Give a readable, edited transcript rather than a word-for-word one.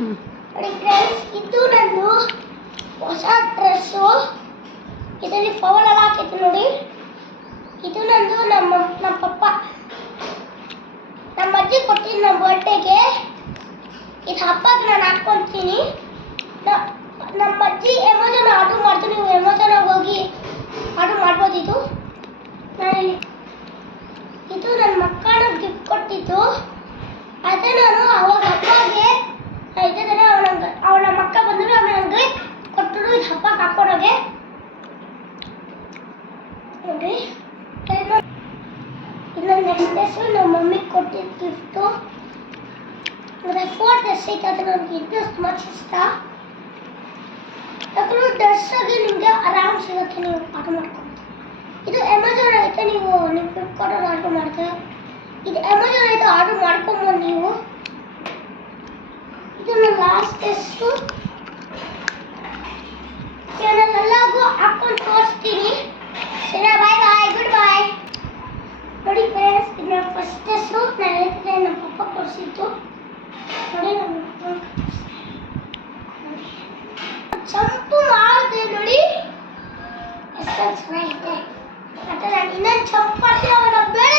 ನೋಡಿ ಫ್ರೆಂಡ್ಸ್, ಇದು ನಂದು ಹೊಸ ಡ್ರೆಸ್ಸು. ಇದರಲ್ಲಿ ಪವರ್ ಎಲ್ಲ ಹಾಕೈತೆ ನೋಡಿ. ಇದು ನಂದು ನಮ್ಮ ಪಪ್ಪ ನಮ್ಮ ಅಜ್ಜಿ ಕೊಟ್ಟಿದ್ದು ನಮ್ಮ ಬರ್ಡೇಗೆ. ಇದು ಹಬ್ಬಕ್ಕೆ ನಾನು ಹಾಕ್ಕೊತೀನಿ. ನಮ್ಮ ಅಜ್ಜಿ ಅಮೆಝಾನ್ ಆರ್ಡರ್ ಮಾಡ್ತೀನಿ. ನೀವು ಅಮೆಝಾನಾಗ ಹೋಗಿ ಆರ್ಡರ್ ಮಾಡ್ಬೋದು. ಇದು ನನ್ನ ಮಕ್ಕಳ ಗಿಫ್ಟ್ ಕೊಟ್ಟಿದ್ದು. ಅದೇ ನಾನು ಅವಾಗ ಹಬ್ಬಗೆ ಇದನ್ನ ಅವಳ ಮಕ್ಕ ಬಂದರು ನನಗೆ ಕೊಟ್ಟರು. ಇದು ಹಬ್ಬಕ್ಕೆ ಹಾಕೊಡೋಗೆ ನೋಡಿ. ಇದು ನೆಕ್ಸ್ಟ್ ಡ್ರೆಸ್ಸು ನಮ್ಮ ಮಮ್ಮಿಗೆ ಕೊಟ್ಟಿದ್ದು ಗಿಫ್ಟು. ಅಂದರೆ 4 ಡ್ರೆಸ್ ಐತೆ. ಅದು ನನಗೆ ಇದು ತುಂಬ ಇಷ್ಟ. ಯಾಕಂದ್ರೆ ಡ್ರೆಸ್ಸಾಗಿ ನಿಮಗೆ ಆರಾಮ್ ಸಿಗುತ್ತೆ. ನೀವು ಆರ್ಡರ್ ಮಾಡ್ಕೊಂಡು ಇದು ಅಮೆಝಾನ್ ಐತೆ. ನೀವು ಫ್ಲಿಪ್ಕಾರ್ಟಲ್ಲಿ ಆರ್ಡರ್ ಮಾಡ್ತೀವಿ. ಇದು ಅಮೆಝಾನ್ ಐತೆ, ಆರ್ಡರ್ ಮಾಡ್ಕೊಬೋದು ನೀವು. ಇದು ನನ್ನ ಲಾಸ್ಟ್ ಡ್ರೆಸ್ಸು. ನಾನೆಲ್ಲರಿಗೂ ಹಾಕ್ಕೊಂಡು ತೋರಿಸ್ತೀನಿ. ಸರಿ, ಬಾಯ್ ಬಾಯ್, ಗುಡ್ ಬಾಯ್. ನೋಡಿ ಫ್ರೆಂಡ್ಸ್, ಇದು ನನ್ನ ಫಸ್ಟ್ ಡ್ರೆಸ್ಸು. ನಾನು ಹೇಳ್ತಿದ್ದೆ ನಮ್ಮ ಪಪ್ಪ ಕೊಡಿಸಿದ್ದು ನೋಡಿ. ಚಂಪು ಮಾಡಿದೆ ನೋಡಿ, ಎಷ್ಟು ಚೆನ್ನಾಗಿದೆ. ಮತ್ತೆ ನಾನು ಇನ್ನೊಂದು ಚಂಪು ಅವನ ಬೇಡ